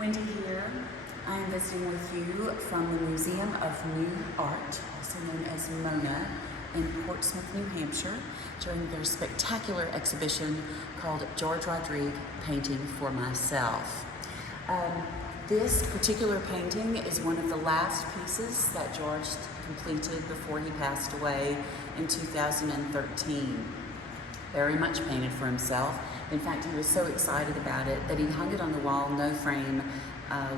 Wendy here. I am visiting with you from the Museum of New Art, also known as MONA, in Portsmouth, New Hampshire, during their spectacular exhibition called George Rodrigue, Painting for Myself. This particular painting is one of the last pieces that George completed before he passed away in 2013. Very much painted for himself. In fact, he was so excited about it that he hung it on the wall, no frame,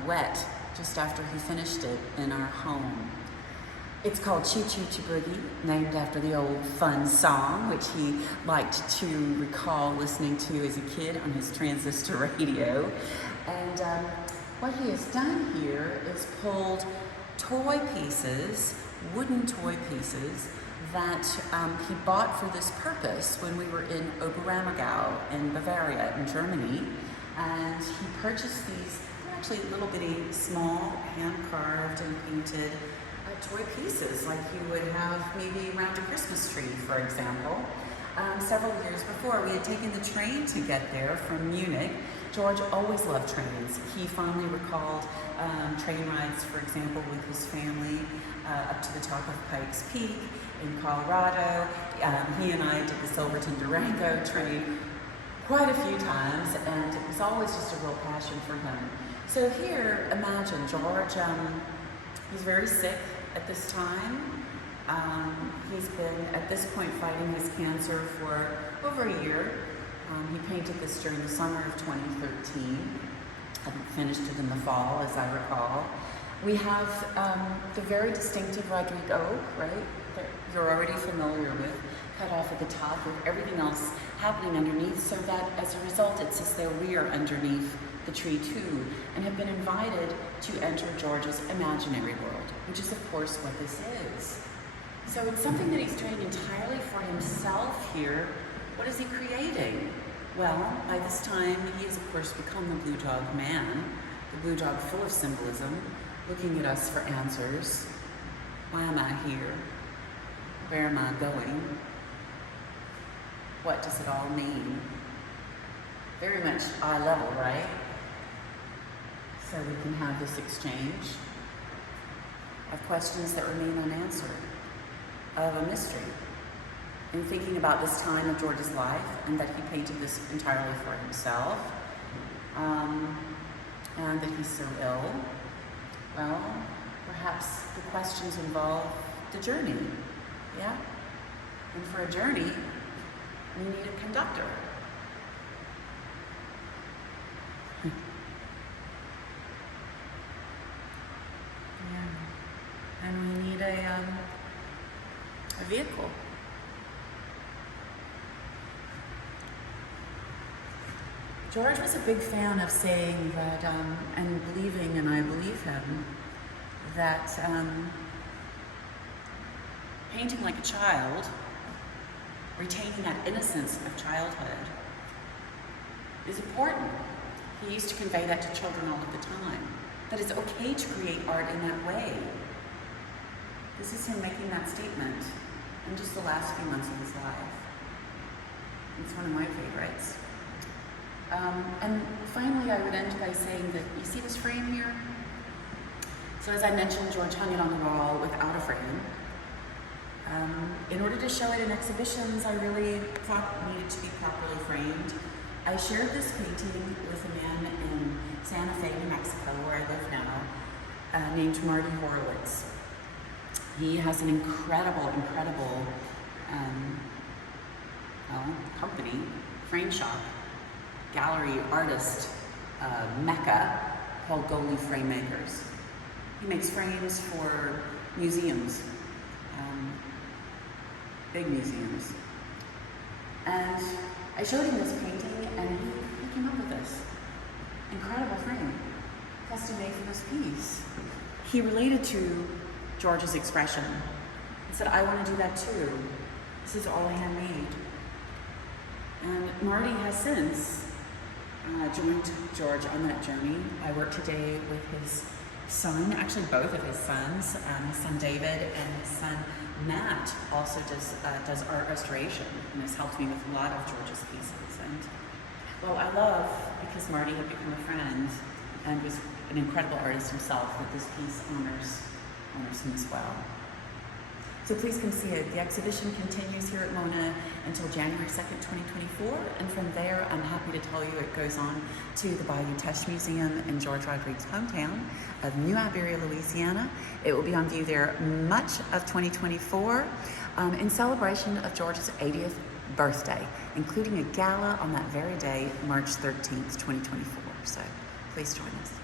wet, just after he finished it in our home. It's called Choo, Rodrigue, named after the old fun song, which he liked to recall listening to as a kid on his transistor radio. And what he has done here is pulled toy pieces, wooden toy pieces, that he bought for this purpose when we were in Oberammergau in Bavaria, in Germany. And he purchased these, actually little bitty, small, hand-carved and painted toy pieces, like you would have maybe around a Christmas tree, for example. Several years before, we had taken the train to get there from Munich. George always loved trains. He fondly recalled train rides, for example, with his family up to the top of Pike's Peak in Colorado. He and I did the Silverton Durango train quite a few times, and it was always just a real passion for him. So here, imagine George, he's very sick at this time. He's been, at this point, fighting his cancer for over a year. He painted this during the summer of 2013. I finished it in the fall, as I recall. We have the very distinctive Rodrigue oak, right, that you're already familiar with, cut off at the top with everything else happening underneath, so that as a result it's as though we are underneath the tree too, and have been invited to enter George's imaginary world, which is of course what this is. So it's something that he's doing entirely for himself here. What is he creating? Well, by this time he has of course become the blue dog man, the blue dog full of symbolism, looking at us for answers. Why am I here? Where am I going? What does it all mean? Very much eye level, right? So we can have this exchange of questions that remain unanswered, of a mystery, in thinking about this time of George's life and that he painted this entirely for himself, and that he's so ill. Well, perhaps the questions involve the journey, yeah? And for a journey, we need a conductor. Yeah, and we need a vehicle. George was a big fan of saying that, and believing, and I believe him, that painting like a child, retaining that innocence of childhood, is important. He used to convey that to children all of the time, that it's okay to create art in that way. This is him making that statement in just the last few months of his life. It's one of my favorites. And finally, I would end by saying that, you see this frame here? So as I mentioned, George hung it on the wall without a frame. In order to show it in exhibitions, I really thought it needed to be properly framed. I shared this painting with a man in Santa Fe, New Mexico, where I live now, named Marty Horowitz. He has an incredible company, frame shop, gallery artist mecca called Goalie Frame Makers. He makes frames for museums, big museums. And I showed him this painting and he came up with this incredible frame, custom made for this piece. He related to George's expression. He said, I want to do that too. This is all handmade. And Marty has since joined George on that journey. I work today with his son, actually both of his sons, his son David and his son Matt also does art restoration and has helped me with a lot of George's pieces. And well, I love, because Marty had become a friend, and was an incredible artist himself, but this piece honors him as well. So please come see it. The exhibition continues here at Mona until January 2nd, 2024, and from there, I'm happy to tell you it goes on to the Bayou Teche Museum in George Rodrigue's hometown of New Iberia, Louisiana. It will be on view there much of 2024 in celebration of George's 80th birthday, including a gala on that very day, March 13th, 2024. So please join us.